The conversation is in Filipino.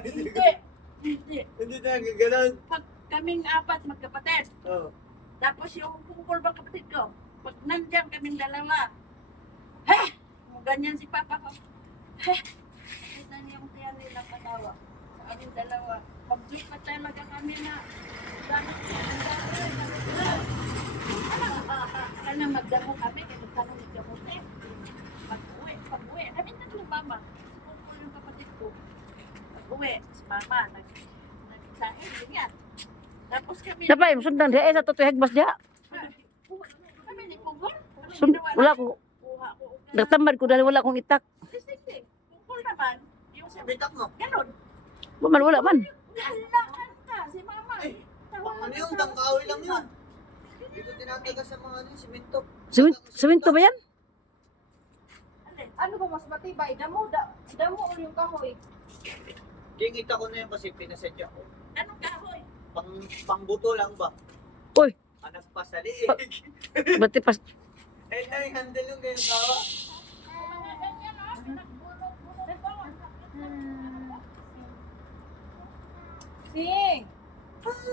Hindi. Hindi. Hindi na gaganon. Pag kaming apat magkapatid. Oo. Tapos yung bukol ba kapatid ko, pag nandiyan kaming dalawa, heh! Ganyan si Papa ko. Heh! Kita niyo yung tiyan nila patawa. Sa aming dalawa. Pag-joke na talaga kami na. Ano magdamo kami, kaya magtanong ng gamote. Pag-uwi. Kami na yung mama. Si bukol yung kapatid ko. Pag-uwi, si mama, nag-exahin, ganyan. Tapos kami, Dapat yung sundan dia sa tutoy hagbas dia. kami ni Pugol. Wala ko. Nagtamad ko dahil wala akong itak. Pugol naman. Yung sa Bitak mo. ganon. Wala man. Halakan ka, si mama. Ano yung tangkawi lang yun? Hindi ko tinataga sa mga ano, simento. Siminto ba yan? Ano ba mas matibay? Damo o yung kahoy? Kingita ko na yun kasi pinasadya ko. Anong kahoy? Pangbuto lang ba? Uy, Anak pa sa liig. bati pas. Eh, na yung handle yung ganyan kawa. Mga ganyan ha, pinagbulog-bulog pa. Sis!